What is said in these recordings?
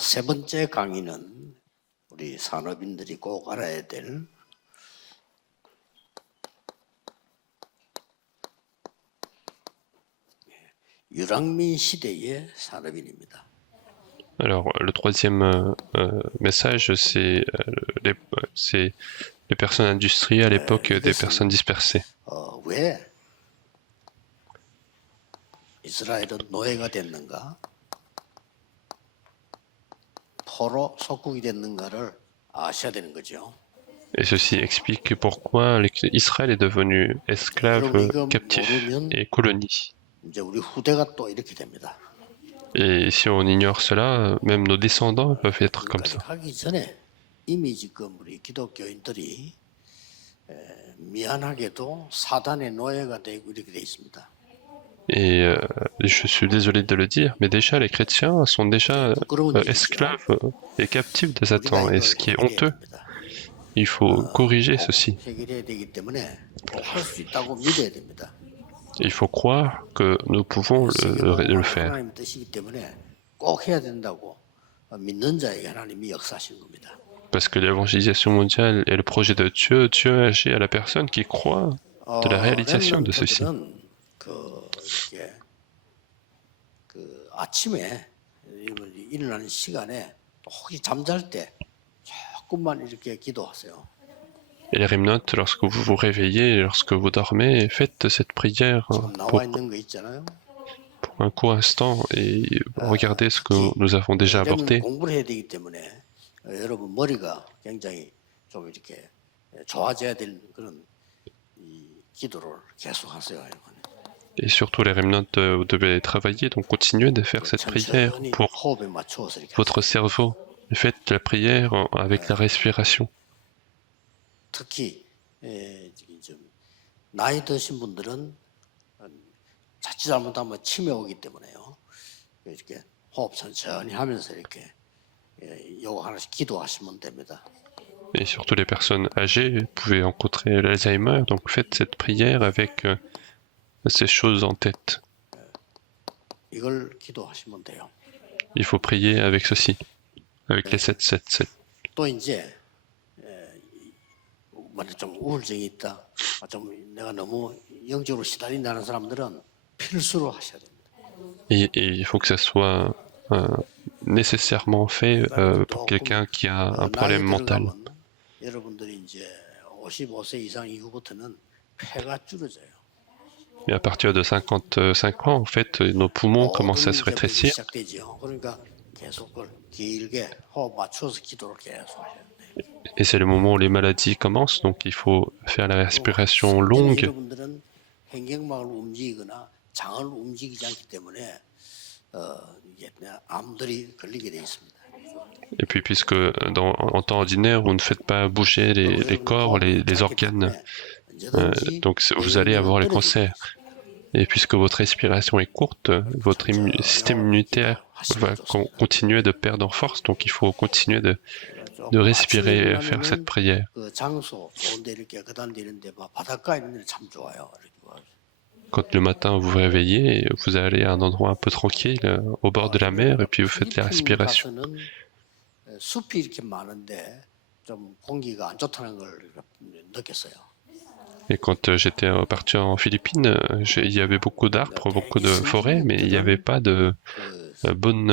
세 번째 강의는 우리 산업인들이 꼭 알아야 될 유랑민 시대의 산업인입니다. Alors, le troisième message, c'est les personnes industrielles à l'époque des personnes dispersées. 왜 이스라엘은 노예가 됐는가? 포로 속국이 됐는가를 아셔야 되는 거죠. Et ceci explique pourquoi Israël est devenu esclave, captif et colonie. 이제 우리 후대가 또 이렇게 됩니다. Et si on ignore cela, même nos descendants peuvent être comme ça. 하기 전에 이미 지금 우리 기독교인들이 미안하게도 사단의 노예가 되고 이렇게 돼 있습니다. Et je suis désolé de le dire, mais déjà les chrétiens sont déjà esclaves et captifs de Satan, et ce qui est honteux. Il faut corriger ceci. Il faut croire que nous pouvons le faire. Parce que l'évangélisation mondiale est le projet de Dieu. Dieu agit à la personne qui croit de la réalisation de ceci. 아침에 일어나는 시간에 혹시 잠잘 때 조금만 이렇게 기도하세요. Et les remnants, lorsque vous vous réveillez, lorsque vous dormez, faites cette prière pour un court instant et regardez ce que nous avons déjà abordé. 공부를 해야 되기 때문에 여러분 머리가 굉장히 좀 이렇게 좋아져야 될 그런 이 기도를 계속하세요, 여러분. Et surtout les remnants, vous devez travailler, donc continuez de faire cette prière pour votre cerveau. Faites la prière avec la respiration. 특히 좀 나이 드신 분들은 자칫 잘못하면 치매 오기 때문에요. 이렇게 호흡 천천히 하면서 이렇게 요거 하나씩 기도하시면 됩니다. Et surtout les personnes âgées, vous pouvez rencontrer l'Alzheimer, donc faites cette prière avec ces choses en tête. 이걸 기도하시면 돼요. Il faut prier avec ceci, avec les 777. 또 이제 좀 우울증이 있다, 좀 내가 너무 영적으로 시달린다는 사람들은 필수로 하셔야 됩니다. Et il faut que ça soit nécessairement fait pour quelqu'un qui a un problème mental. 여러분들이 이제 55세 이상 이후부터는 폐가 줄어져요. Et à partir de 55 ans, en fait, nos poumons commencent à se rétrécir. Et c'est le moment où les maladies commencent, donc il faut faire la respiration longue. Et puis, puisque en temps ordinaire, vous ne faites pas bouger les corps, les organes, donc vous allez avoir le cancer. Et puisque votre respiration est courte, votre système immunitaire va continuer de perdre en force, donc il faut continuer de respirer, faire cette prière. Quand le matin vous vous réveillez, vous allez à un endroit un peu tranquille, au bord de la mer, et puis vous faites la respiration. Et quand j'étais parti en Philippines, il y avait beaucoup d'arbres, beaucoup de forêts, mais il n'y avait pas de bonne...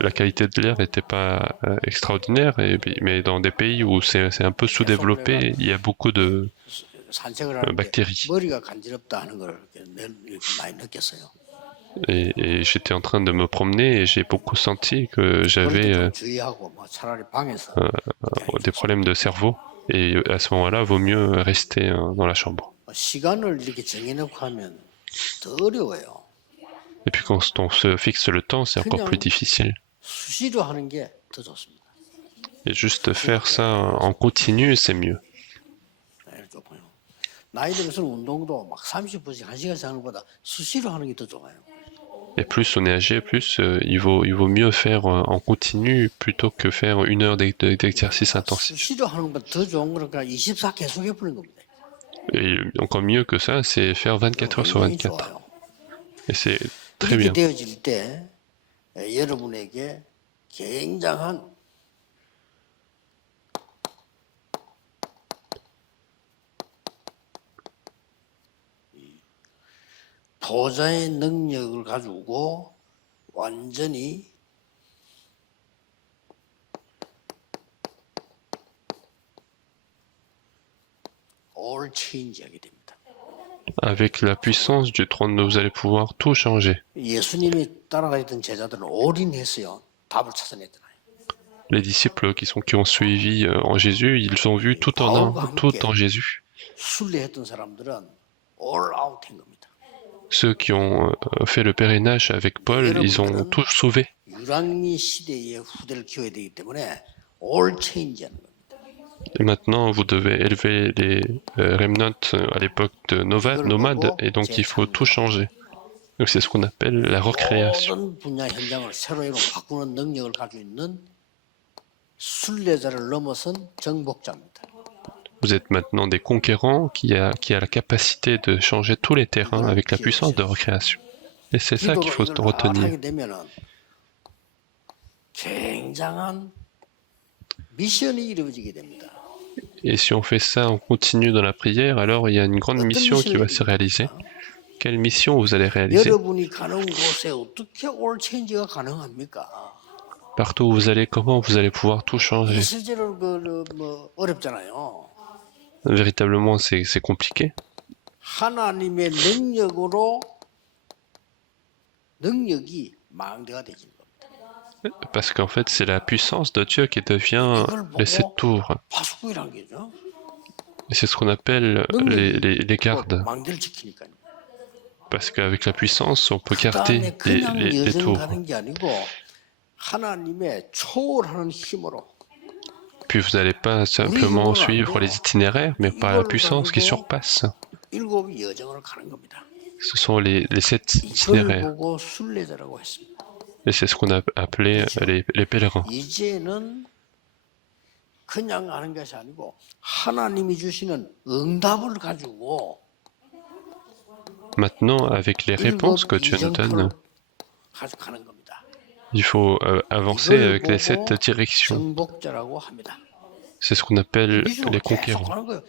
la qualité de l'air n'était pas extraordinaire, mais dans des pays où c'est un peu sous-développé, il y a beaucoup de bactéries. Et j'étais en train de me promener et j'ai beaucoup senti que j'avais des problèmes de cerveau. Et à ce moment-là, il vaut mieux rester dans la chambre. Et puis quand on se fixe le temps, c'est encore plus difficile. Et juste faire ça en continu, c'est mieux. Et plus on est âgé, plus il vaut mieux faire en continu plutôt que faire 1 heure d'exercice intensif. Et encore mieux que ça, c'est faire 24 heures sur 굉장히 24. 좋아요. Et c'est très 이렇게 bien. 되어질 때 여러분에게 굉장한 보좌의 능력을 가지고 완전히 all change하게 됩니다. Avec la puissance du trône, vous allez pouvoir tout changer. 예수님이 따라가던 제자들은 올인했어요. 답을 찾아냈잖아요. Les disciples qui ont suivi en Jésus, ils ont vu tout en un, tout en Jésus. 순례했던 사람들은 all out 한 겁니다. Ceux qui ont fait le pèlerinage avec Paul, ils ont tout sauvé. 유랑미 시대의 후대를 키워야 되기 때문에 all change하는 겁니다. Et maintenant, vous devez élever les remnants à l'époque de nomades, et donc il faut tout changer. Donc c'est ce qu'on appelle la recréation. 모든 분야 현장을 새로 바꾸는 능력을 가지고 있는 순례자를 넘어선 정복자입니다. Vous êtes maintenant des conquérants qui a la capacité de changer tous les terrains avec la puissance de recréation. Et c'est ça qu'il faut retenir. 하게 되면은 굉장한 미션이 이루어지게 됩니다. Et si on fait ça, on continue dans la prière, alors il y a une grande mission qui va se réaliser. Quelle mission vous allez réaliser? 여러분이 가는 곳에 어떻게 all change가 가능합니까? Partout où vous allez, comment vous allez pouvoir tout changer? 실제로 뭐 어렵잖아요. Véritablement, c'est compliqué. 하나님의 능력으로 능력이 망대가 되지는 겁니다. Parce qu'en fait, c'est la puissance de Dieu qui devient les 7 tours. 파수꾼이란 게죠. Et c'est ce qu'on appelle les gardes. 망대를 지키니까요. Parce qu'avec la puissance, on peut garder 그다음에 그냥 les 여정 tours. 가는 게 아니고 하나님의 초월하는 힘으로 Puis vous n'allez pas simplement suivre les itinéraires, mais par la puissance qui surpasse. 일곱 여정을 가는 겁니다. Ce sont les 7 이걸 itinéraires. 보고 순례자라고 했습니다. Et c'est ce qu'on a appelé les pèlerins. 이제는 그냥 가는 것이 아니고 하나님이 주시는 응답을 가지고 Maintenant, avec les réponses que Dieu nous donne, 가져가는 겁니다. il faut avancer avec les 7 directions. 정복자라고 합니다. C'est ce qu'on appelle 미션을 les 계속 conquérants. 가는 거예요. On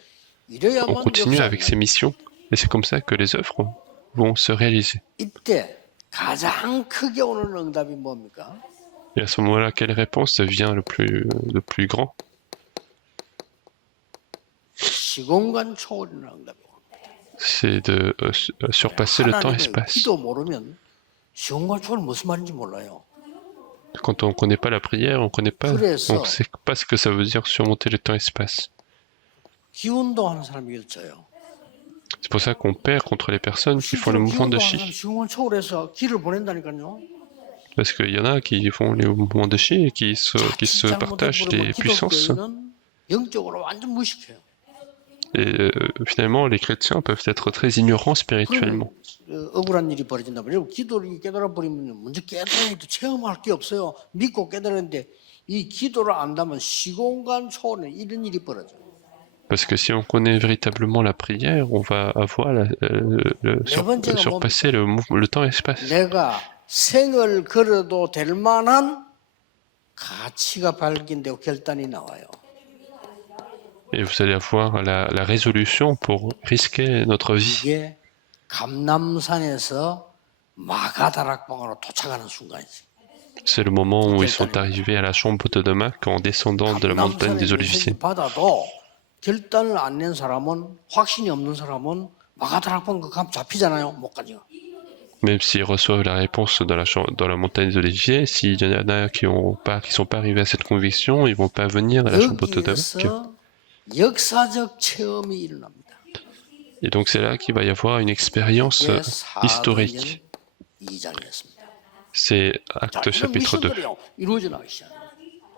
이래야만 continue avec ces 역사하는 missions, et c'est comme ça que les œuvres vont se réaliser. 이때 가장 크게 오는 응답이 뭡니까? Et à ce moment-là, quelle réponse vient le plus grand? 시공간 초월이라는 응답이 옵니다. C'est de surpasser le 하나님의 temps-espace. 기도 모르면 시공간 초월 무슨 말인지 몰라요. Quand on ne connaît pas la prière, on ne sait pas ce que ça veut dire surmonter le temps-espace. 기운동하는 사람이 있어요. C'est pour ça qu'on perd contre les personnes qui font le mouvement de chi. 시공간 초월해서 길을 보낸다니까요. Parce qu'il y en a qui font les mouvements de chi et qui se partagent les puissances. 영적으로 완전 무식해요. Et finalement, les chrétiens peuvent être très ignorants spirituellement. 억울한 일이 벌어진다면 기도를 깨달아 버리면 먼저 깨달아도 체험할 게 없어요. 믿고 깨달았는데 이 기도를 안다면 시공간 초월에 이런 일이 벌어져요. Parce que si on connaît véritablement la prière, on va avoir surpasser le temps-espace. 내가 생을 걸어도 될 만한 가치가 발견되고 결단이 나와요. Et vous allez avoir la résolution pour risquer notre vie. 이게 감남산에서 마가다락방으로 도착하는 순간이지. C'est le moment où ils sont arrivés à la chambre de Damak en descendant de la montagne des Oliviers. 받아도 결단을 안 낸 사람은 확신이 없는 사람은 마가다락방 그 감 잡히잖아요. 못 가죠. Même s'ils reçoivent la réponse dans la montagne des Oliviers, s'il y en a qui sont pas arrivés à cette conviction, ils vont pas venir à la chambre de Damak. 역사적 체험이 일어납니다. Et donc c'est là qu'il va y avoir une expérience historique. C'est Acte chapitre 2.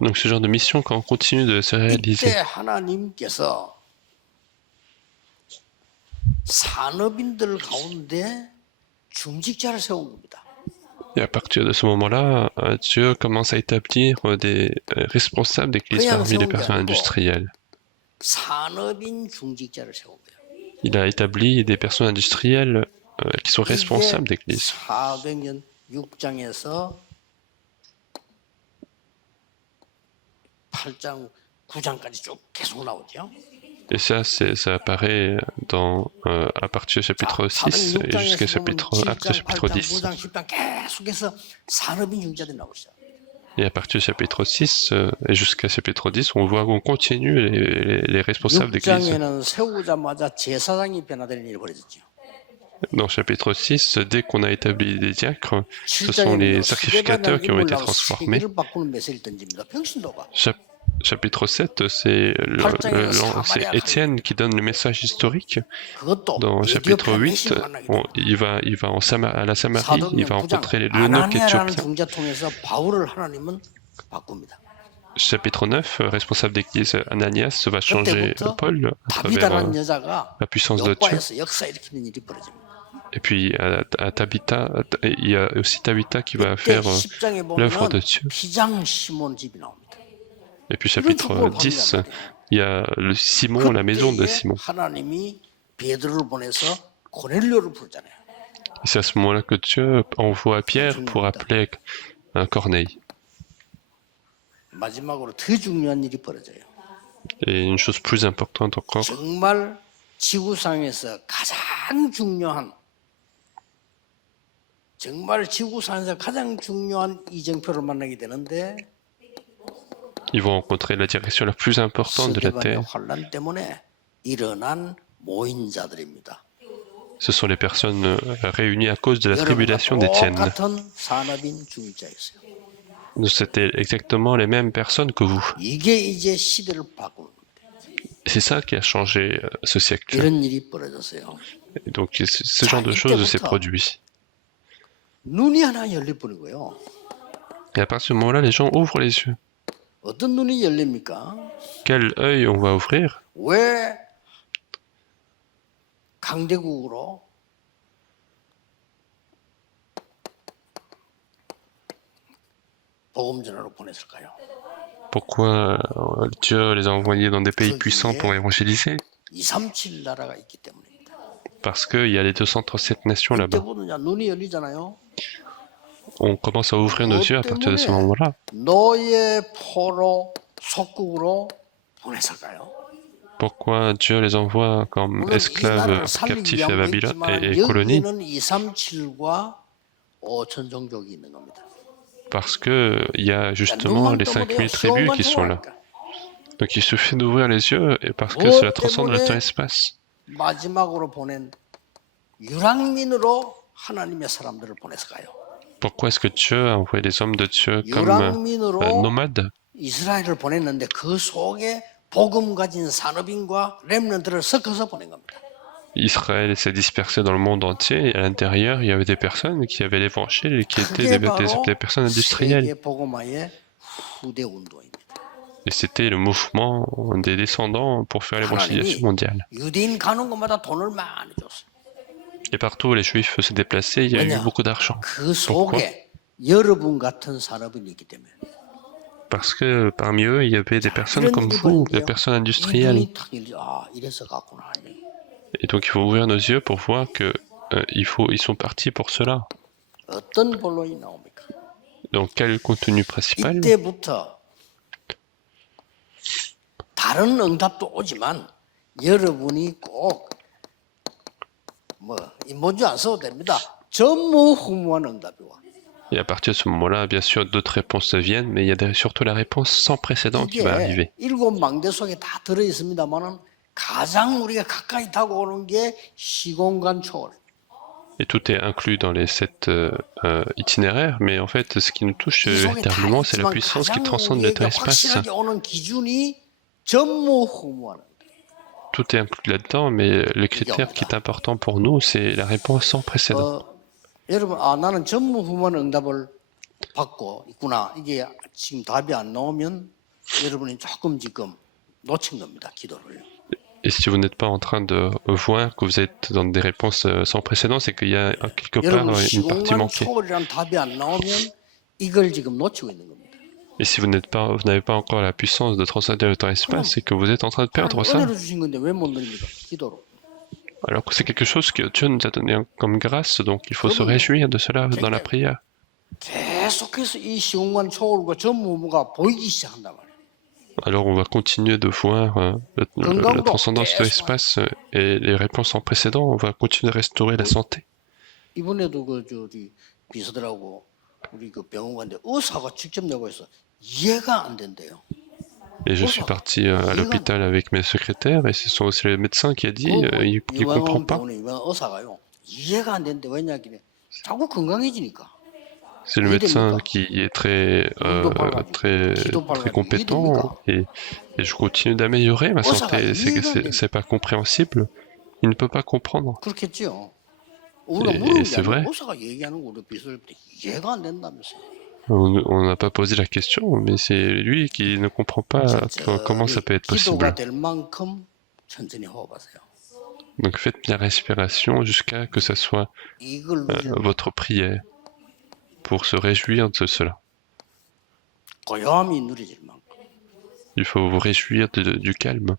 Donc ce genre de mission, quand on continue de se réaliser, 하나님께서 산업인들 가운데 중직자를 세운 겁니다. et à partir de ce moment-là, Dieu commence à établir des responsables d'église parmi les personnes industrielles. 산업인 중직자를 세운 거예요. Il a établi des personnes industrielles qui sont 이게 responsables d'Église. 사도행전 6장에서 8장, 9장까지 쭉 계속 나오죠. Et ça apparaît à partir du chapitre 6 et jusqu'au 6장에서 보면 chapitre 7장, 8장, 10. 9장, 10장 계속해서 산업인 중자들이 나오시죠. Et à partir du chapitre 6 et jusqu'au chapitre 10, on voit qu'on continue les responsables d'église. 6장에는 세우자마자 제사장이 변화되는 일이 벌어졌죠. Dans le chapitre 6, dès qu'on a établi des diacres, ce sont les sacrificateurs qui ont été transformés. Chapitre 7, c'est Étienne qui donne le message historique. Dans le chapitre 8, il va à la Samarie, il va rencontrer l'eunuque éthiopien. Chapitre 9, responsable d'église Ananias va changer Paul à travers la puissance de Dieu. Et puis à Tabitha, il y a aussi Tabitha qui va faire l'œuvre de Dieu. Et puis chapitre 10, il y a le Simon, la maison de Simon. Et c'est à ce moment-là que Dieu envoie Pierre pour appeler Corneille. Et une chose plus importante encore, ils vont rencontrer la direction la plus importante de la Terre. Ce sont les personnes réunies à cause de la tribulation d'Étienne. C'était exactement les mêmes personnes que vous. C'est ça qui a changé ce siècle. Et donc ce genre de choses s'est produit. Et à partir de ce moment-là, les gens ouvrent les yeux. Quel œil on va ouvrir? Pourquoi Dieu les a envoyés dans des pays puissants pour évangéliser? Parce qu'il y a les 237 nations là-bas. On commence à ouvrir nos yeux à partir de ce moment-là. Pourquoi Dieu les envoie comme esclaves captifs à Babylone et colonies? Parce qu'il y a justement les 5000 tribus qui sont là. Donc il suffit d'ouvrir les yeux et parce que cela transcende le temps-espace. Pourquoi est-ce que Dieu a envoyé les hommes de Dieu comme nomades? Israël s'est dispersé dans le monde entier et à l'intérieur, il y avait des personnes qui avaient l'évangile et qui étaient des personnes industrielles. Et c'était le mouvement des descendants pour faire l'évangélisation mondiale. Et partout où les Juifs se déplaçaient, il y a eu beaucoup d'argent. Pourquoi? Parce que parmi eux, il y avait des personnes comme vous, des personnes industrielles. Et donc il faut ouvrir nos yeux pour voir que ils sont partis pour cela. Donc quel contenu principal? Et à partir de ce moment-là, bien sûr, d'autres réponses viennent, mais il y a surtout la réponse sans précédent qui va arriver. Et tout est inclus dans les 7 itinéraires, mais en fait, ce qui nous touche véritablement, c'est la puissance qui transcende le temps-espace. Tout est inclus là-dedans, mais le critère qui est important pour nous, c'est la réponse sans précédent. 나는 전무후무한 응답을 받고 있구나. 이게 지금 답이 안 나오면 여러분이 지금 놓친 겁니다. 기도를. Et si vous n'êtes pas en train de voir que vous êtes dans des réponses sans précédent, c'est qu'il y a quelque part une partie manquée. Et si vous n'avez pas encore la puissance de transcender le temps-espace, c'est que vous êtes en train de perdre ça. Alors que c'est quelque chose que Dieu nous a donné comme grâce, donc il faut se 그러면요, réjouir de cela dans la 굉장히 prière. 계속해서 이 시공간 초월과 전무후무가 보이기 시작한단 말이에요. Alors on va continuer de voir la 건강도 transcendance de 계속 하는. l'espace et les réponses en précédent, on va continuer de restaurer la 뭐 santé. 이번에도 그 저기 비서들하고 우리 그 병원 갔는데 의사가 직접 내고 해서 이해가 안 된대요. Et je suis 의사가 parti à 이해가 안 돼. l'hôpital avec mes secrétaires et ce sont aussi le médecin qui a dit 그 il comprend 유명한 pas. 병원에 유명한 의사가요. 이해가 안 되는데 왜냐하길래 자꾸 건강해지니까. C'est le médecin qui est très 눈도 밝아지고 très 귀도 très 밝아지고 compétent 이해됩니까? et je continue d'améliorer ma 의사가 santé. 이해가 안 C'est 된다. pas compréhensible. Il ne peut pas comprendre. 그렇겠지요. 우리가 Et 물은 게 c'est 아니고 vrai. 의사가 얘기하는 거 우리 비서를 때 이해가 안 된다면서요. On n'a pas posé la question, mais c'est lui qui ne comprend pas comment ça 천천히 peut être 기도가 possible. 될 만큼 천천히 호흡하세요. Donc faites la respiration jusqu'à que ça soit 이걸 누리는 votre prière pour se réjouir de cela. 고요함이 누려질 만큼. Il faut vous réjouir du calme.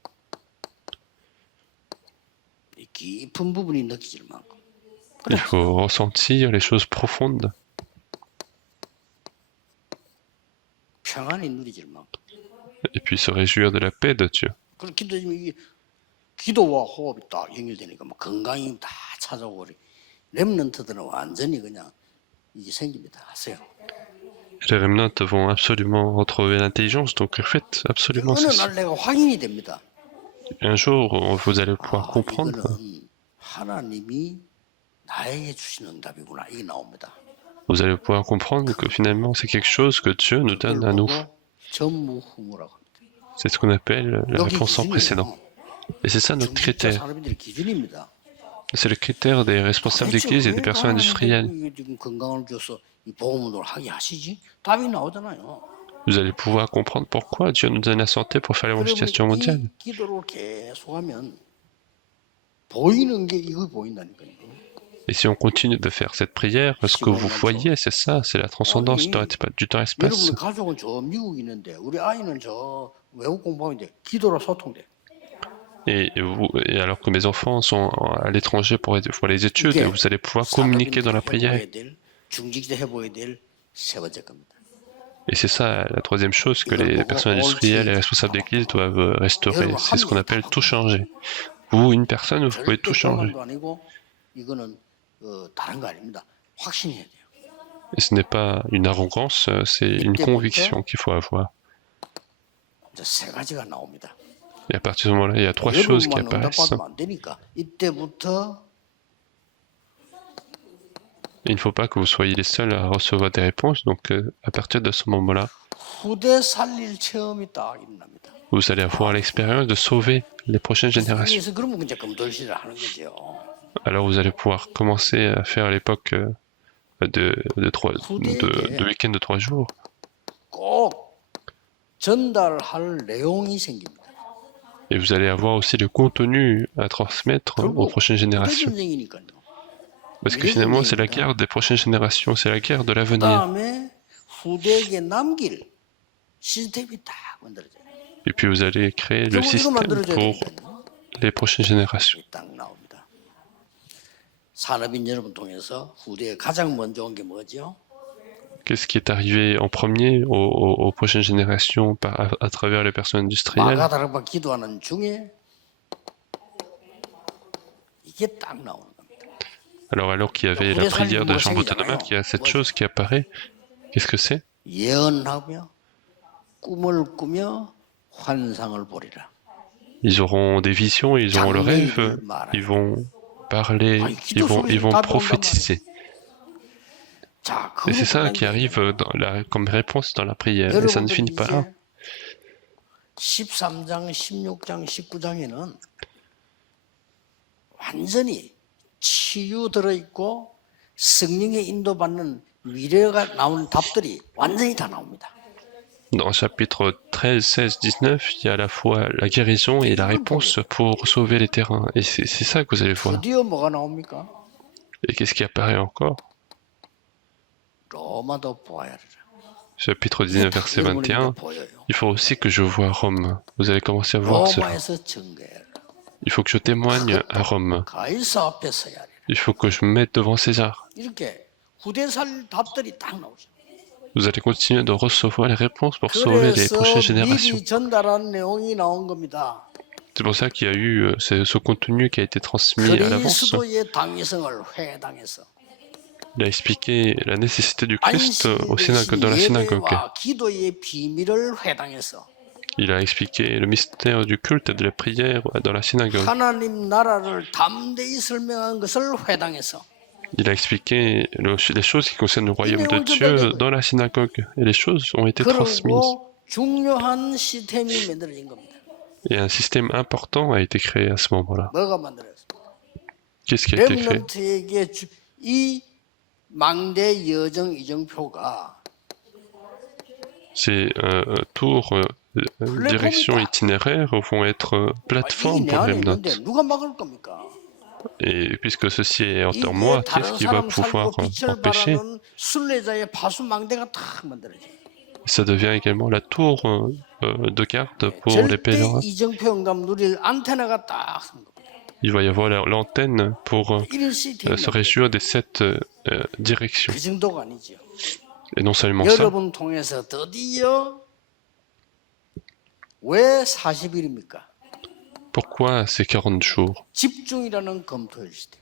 이 깊은 부분이 느껴질 만큼. Il faut ressentir les choses profondes. 평안이 누려질 만큼. Et puis se réjouir de la paix de Dieu. 그걸 기도하면 이게 기도와 호흡이 딱 연결되니까 뭐 건강이 다 찾아오고 렘넌트들은 완전히 그냥 이게 생깁니다. 하세요. Les remnants vont absolument retrouver l'intelligence, donc faites absolument 어느 ceci. 날 내가 확인이 됩니다. Un jour, vous allez pouvoir comprendre. 이거는 하나님이 나에게 주시는 응답이구나. 이게 나옵니다. Vous allez pouvoir comprendre que finalement, c'est quelque chose que Dieu nous donne à nous. 전무후무라고 합니다. C'est ce qu'on appelle la 여기 réponse sans précédent. 기준이에요. Et c'est ça notre 중직자 critère. 사람들의 기준입니다. C'est le critère des responsables d'église et des personnes industrielles. 지금 건강을 줘서 이 보험운동을 하게 하시지? 답이 나오잖아요. Vous allez pouvoir comprendre pourquoi Dieu nous donne la santé pour faire l'évangélisation 그러면 mondiale. 이 기도를 계속하면 보이는 게 이거 보인다니까요. Et si on continue de faire cette prière, ce que vous voyez, c'est ça, c'est la transcendance du temps-espace. 여러분 가족은 저 미국 있는데 우리 아이는 저 외국 공부하는데 기도로 소통돼. Et alors que mes enfants sont à l'étranger pour les études, et vous allez pouvoir communiquer dans la prière. 중직자 해보게 될 세 번째 겁니다. Et c'est ça la troisième chose que les personnes industrielles et responsables d'église doivent restaurer. C'est ce qu'on appelle tout changer. Vous, une personne, vous pouvez tout changer. 이거는 다른 거 아닙니다. 확신해야 돼요. Et ce n'est pas une arrogance, c'est une conviction qu'il faut avoir. 이제 세 가지가 나옵니다. Et à partir de ce moment-là, il y a trois choses qui apparaissent. 응답받으면 안 되니까 이때부터 Il ne faut pas que vous soyez les seuls à recevoir des réponses, donc à partir de ce moment-là, 후대 살릴 체험이 딱 일어납니다. vous allez avoir l'expérience de sauver les prochaines générations. 그래서 그러면 이제 금돌시를 하는 거죠. Alors vous allez pouvoir commencer à faire l'époque de week-end de 3 jours. 꼭 전달할 내용이 생깁니다. Et vous allez avoir aussi le contenu à transmettre aux prochaines générations. 전쟁이니까요. Parce que finalement, c'est la guerre des prochaines générations, c'est la guerre de l'avenir. 그다음에 후대에게 남길 시스템이 딱 만들어져요. Et puis vous allez créer le système pour les prochaines générations. 딱 나옵니다. 산업인 여러분 통해서 후대에 가장 먼저 온 게 뭐죠? Qu'est-ce qui est arrivé en premier aux prochaines générations à travers les personnes industrielles? 마가다락방 기도하는 중에 이게 딱 나오는 겁니다. Alors qu'il y avait la prière de Jean Boutonnemaire, il y a cette chose qui apparaît. Qu'est-ce que c'est? 예언하며 꿈을 꾸며 환상을 보리라. Ils auront des visions, ils auront le rêve, ils vont parler, ils vont prophétiser. Et c'est ça qui arrive comme réponse dans la prière. Et ça ne finit pas là. 13장, 16장, 19장에는 완전히 치유 들어있고 성령의 인도받는 미래가 나오는 답들이 완전히 다 나옵니다. Dans chapitre 13, 16, 19, il y a à la fois la guérison et la réponse pour sauver les terrains. Et c'est ça que vous allez voir. 드디어 뭐가 나옵니까? Et qu'est-ce qui apparaît encore? 로마도 보아야 하리라. Chapitre 19, verset 21, il faut aussi que je voie Rome. Vous allez commencer à voir cela. 로마에서 증거해라. Il faut que je témoigne à Rome. 가이사 앞에 서야 하리라. Il faut que je me mette devant César. 이렇게 후대살 답들이 딱 나오죠. Vous allez continuer de recevoir les réponses pour sauver les 그래서 prochaines générations. 미리 전달한 내용이 나온 겁니다. C'est pour ça qu'il y a eu ce contenu qui a été transmis à l'avance. 그리스도의 당위성을 회당에서 Il a expliqué la nécessité du Christ dans la synagogue. 예배와 기도의 비밀을 회당에서 Il a expliqué le mystère du culte et de la prière dans la synagogue. 하나님 나라를 담대히 설명한 것을 회당에서 Il a expliqué les choses qui concernent le royaume de Dieu dans la synagogue. Et les choses ont été transmises. 그리고 중요한 시스템이 만들어진 겁니다. Et un système important a été créé à ce moment-là. 뭐가 만들어졌습니까? Qu'est-ce qui a été créé? 렘넌트에게 이 망대 여정 이정표가 Ces tours, direction itinéraire vont être plateformes 이내 pour 안에 Remnant. 있는데 누가 막을 겁니까? Et puisque ceci est en 이게 moi, qu'est-ce 다른 qui va 사람 pouvoir 살고 빛을 empêcher? 발하는 순례자의 파수 망대가 탁 만들어져. Ça devient également la tour de garde pour les 절대 pèlerins. 이정표 응답 누릴 안테나가 딱 선 겁니다. Il va y avoir l'antenne pour 이런 시스템이 se réjouir des 7 directions. 그 정도가 아니죠. Et non seulement ça, 여러분 통해서 드디어 왜 40일입니까? pourquoi ces 40 jours? 집중이라는 검토일 시대.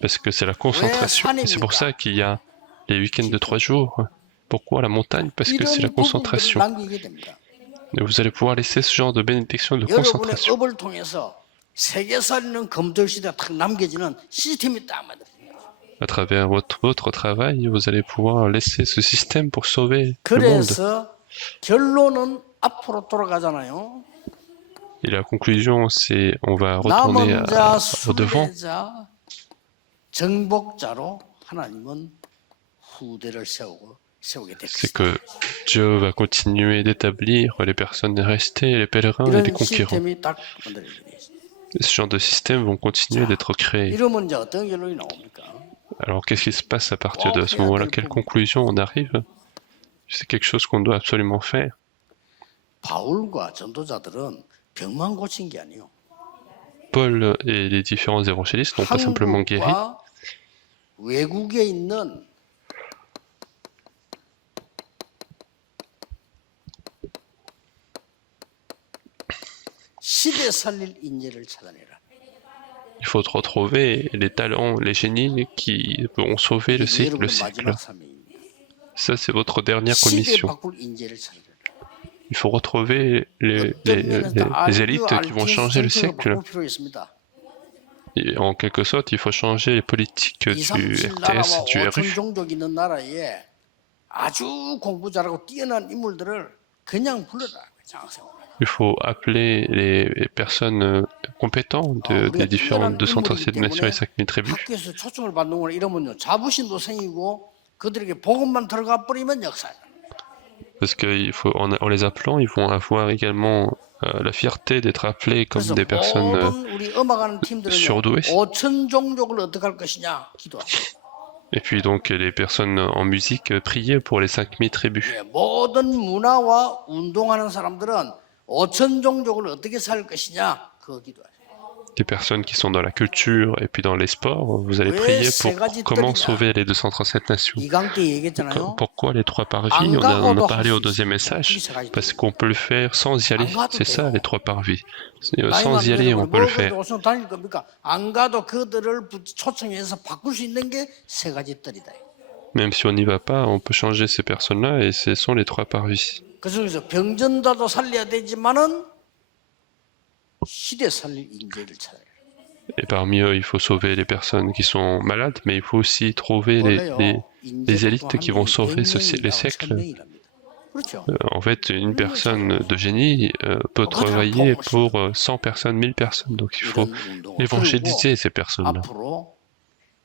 Parce que c'est la concentration. Et c'est pour ça qu'il y a les week-ends de 3 jours. Pourquoi la montagne? Parce que c'est la 이런 부분들을 concentration. 남기게 됩니다. Et vous allez pouvoir laisser ce genre de bénédiction, de 여러분의 concentration. 업을 통해서 세계살이는 검토일 시대가 탁 남겨지는 시스템이 딱 만들어집니다. À travers votre travail, vous allez pouvoir laisser ce système pour sauver le monde. 그래서 결론은 앞으로 돌아가잖아요. Et la conclusion, c'est on va retourner 남은 자, au devant. 순례자, 정복자로 하나님은 후대를 세우게 C'est 됐습니다. que Dieu va continuer d'établir les personnes restées, les pèlerins et les 이런 conquérants. 시스템이 딱 만들어지게 돼 있습니다. Ce genre de systèmes vont continuer d'être créés. 이러면 이제 어떤 결론이 나옵니까? Alors qu'est-ce qui se passe à partir de ce moment-là? Quelle conclusion on arrive? C'est quelque chose qu'on doit absolument faire. 바울과 전도자들은 병만 고친 게 아니에요. Paul et les différents évangélistes n'ont pas simplement guéri, 한국과 외국에 있는 시대 살릴 인재를 찾아내라. il faut retrouver les talents, les génies qui vont sauver le siècle. 여러분의 마지막 사명입니다. Ça, c'est votre dernière 시대 commission. 바꿀 인재를 찾아내라. Il faut retrouver les élites qui vont changer le siècle. 바꿀 필요 있습니다. Et en quelque sorte, il faut changer les politiques du 237 RTS, 나라와 du 5천 RU. 종족 있는 나라에 아주 공부 잘하고 뛰어난 인물들을 그냥 불러라. 장세원. Il faut appeler les personnes compétentes des différentes 237 nations et 5000 tribus. 학교에서 초청을 받는 거나 이러면요 자부심도 생기고 그들에게 복음만 들어가 버리면 역사예요. Parce qu'en les appelant, ils vont avoir également la fierté d'être appelés comme 그래서 des personnes 모든 우리 음악하는 팀들은 surdouées. 5천 종족을 어떻게 할 것이냐 기도하고 Et puis donc les personnes en musique priaient pour les 5000 tribus. 모든 문화와 운동하는 사람들은 5천 종족을 어떻게 살 것이냐 그거 기도하고 Les personnes qui sont dans la culture et puis dans les sports, vous allez prier pour comment sauver les 237 nations. 이강 때 얘기했잖아요. Pourquoi les 3 parvis? On a parlé au deuxième message. Parce qu'on peut le faire sans y aller. C'est ça, les 3 parvis. Sans y aller, on peut le faire. 다닐 겁니까? 안 가도 그들을 초청해서 바꿀 수 있는 게 세 가지 뜰이다. Même si on n'y va pas, on peut changer ces personnes-là et ce sont les 3 parvis. 그 중에서 병전자도 살려야 되지만은 시대 살릴 인재를 찾아야 돼. Et parmi eux, il faut sauver les personnes qui sont malades, mais il faut aussi trouver les élites qui vont sauver les siècles. 그렇죠. En fait, une personne de génie peut travailler pour 100 personnes, 1000 personnes. Donc il faut évangéliser ces personnes-là. 앞으로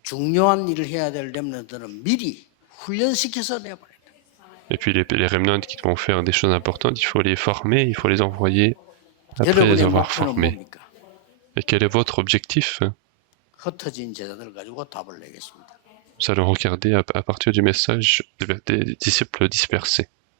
중요한 일을 해야 될 렘넌트들은 미리 훈련시켜서 내보내. Et puis les remnants qui vont faire des choses importantes, il faut les former, il faut les envoyer après les avoir formés. Et quel est votre objectif? 흩어진 제자들 가지고 답을 내겠습니다. Nous allons regarder à partir du message des disciples dispersés.